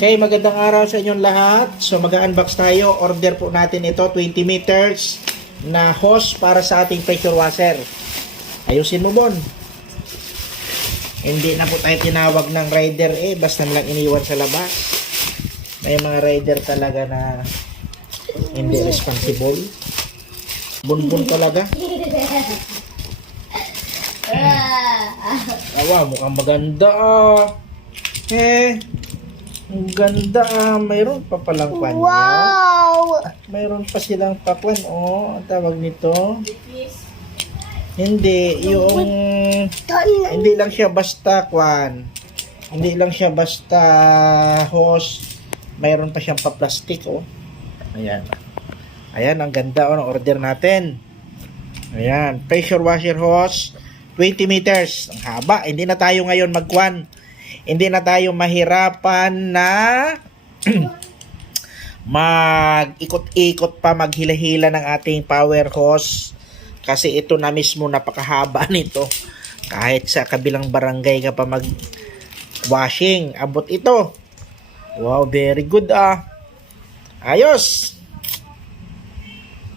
Okay, magandang araw sa inyong lahat. So mag-unbox tayo. Order po natin ito, 20 meters na hose para sa ating pressure washer. Ayusin mo, Bon. Hindi na po tayo tinawag ng rider basta lang iniwan sa labas. May mga rider talaga na hindi responsible. Bunbun talaga. Awa, mukhang maganda ang ganda mayroon pa palang kwan. Wow! Mayroon pa silang pakwan. Ang tawag nito. Hindi, hindi lang siya basta kwan. Hindi lang siya basta hose. Mayroon pa siyang pa-plastic, Ayan. Ayan, ang ganda, ng order natin. Ayan, pressure washer hose, 20 meters. Ang haba. Hindi na tayo ngayon magkwan. Hindi na tayo mahirapan na mag-ikot-ikot pa, maghila-hila ng ating power hose. Kasi ito na mismo, napakahaba nito. Kahit sa kabilang barangay ka pa mag-washing, abot ito. Wow, very good Ayos!